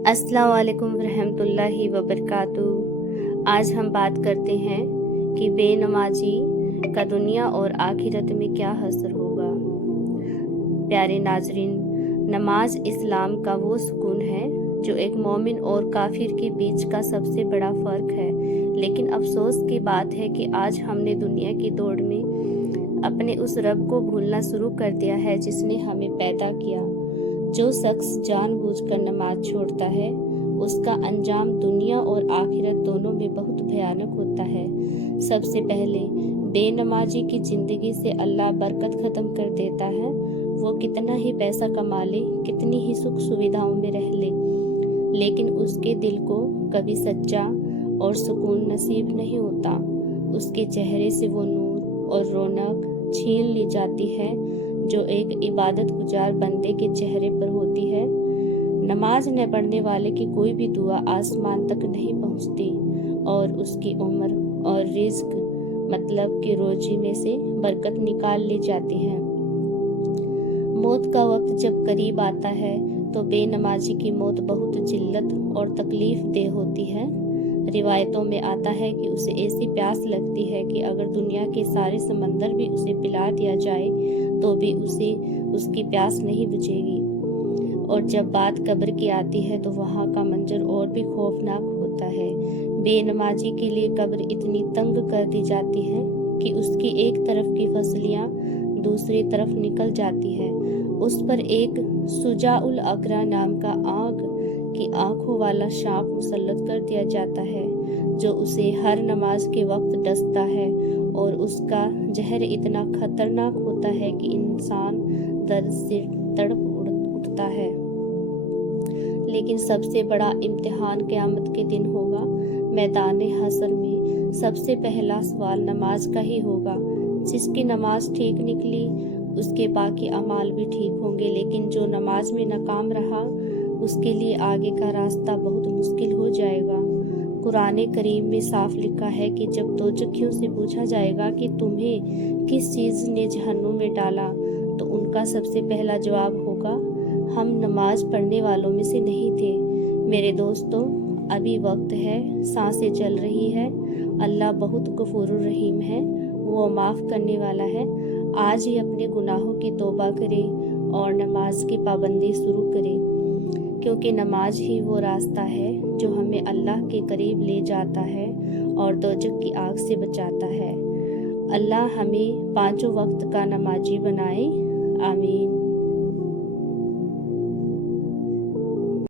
अस्सलाम वालेकुम रहमतुल्लाहि वबरकातुहू। आज हम बात करते हैं कि बेनमाजी का दुनिया और आखिरत में क्या असर होगा। प्यारे नाजरीन, नमाज इस्लाम का वो सुकून है जो एक मोमिन और काफिर के बीच का सबसे बड़ा फ़र्क है। लेकिन अफसोस की बात है कि आज हमने दुनिया की दौड़ में अपने उस रब को भूलना शुरू कर दिया है जिसने हमें पैदा किया। जो शख्स जानबूझकर नमाज छोड़ता है उसका अंजाम दुनिया और आखिरत दोनों में बहुत भयानक होता है। सबसे पहले बेनमाजी की ज़िंदगी से अल्लाह बरकत ख़त्म कर देता है। वो कितना ही पैसा कमा ले, कितनी ही सुख सुविधाओं में रह ले, लेकिन उसके दिल को कभी सच्चा और सुकून नसीब नहीं होता। उसके चेहरे से वो नूर और रौनक छीन ली जाती है जो एक इबादत गुजार बंदे के चेहरे पर होती है। नमाज न पढ़ने वाले की कोई भी दुआ आसमान तक नहीं पहुंचती और उसकी उम्र और रिज्क मतलब कि रोजी में से बरकत निकाल ली जाती है। मौत का वक्त जब करीब आता है तो बेनमाजी की मौत बहुत जिल्लत और तकलीफ देह होती है। रिवायतों में आता है कि उसे ऐसी प्यास लगती है कि अगर दुनिया के सारे समंदर भी उसे पिला दिया जाए तो भी उसे उसकी प्यास नहीं बुझेगी। और जब बात कब्र की आती है तो वहाँ का मंजर और भी खौफनाक होता है। बेनमाजी के लिए कब्र इतनी तंग कर दी जाती है कि उसकी एक तरफ की फसलियाँ दूसरी तरफ निकल जाती है। उस पर एक सुजाउल अकरा नाम का आग की आंखों वाला सांप मुसल्लत कर दिया जाता है जो उसे हर नमाज के वक्त डसता है और उसका जहर इतना खतरनाक होता है कि इंसान दर्द से तड़प उठता है। लेकिन सबसे बड़ा इम्तिहान क़यामत के दिन होगा। मैदान हशर में सबसे पहला सवाल नमाज का ही होगा। जिसकी नमाज ठीक निकली उसके बाकी अमाल भी ठीक होंगे, लेकिन जो नमाज में नाकाम रहा उसके लिए आगे का रास्ता बहुत मुश्किल हो जाएगा। कुरान करीम में साफ लिखा है कि जब दोजखियों से पूछा जाएगा कि तुम्हें किस चीज़ ने जहन्नुम में डाला तो उनका सबसे पहला जवाब होगा, हम नमाज पढ़ने वालों में से नहीं थे। मेरे दोस्तों, अभी वक्त है, सांसें चल रही है। अल्लाह बहुत गफूरुर रहीम है, वो माफ़ करने वाला है। आज ही अपने गुनाहों की तौबा करें और नमाज की पाबंदी शुरू करें, क्योंकि नमाज ही वो रास्ता है जो हमें अल्लाह के करीब ले जाता है और दोजख की आग से बचाता है। अल्लाह हमें पांचों वक्त का नमाजी बनाए। आमीन।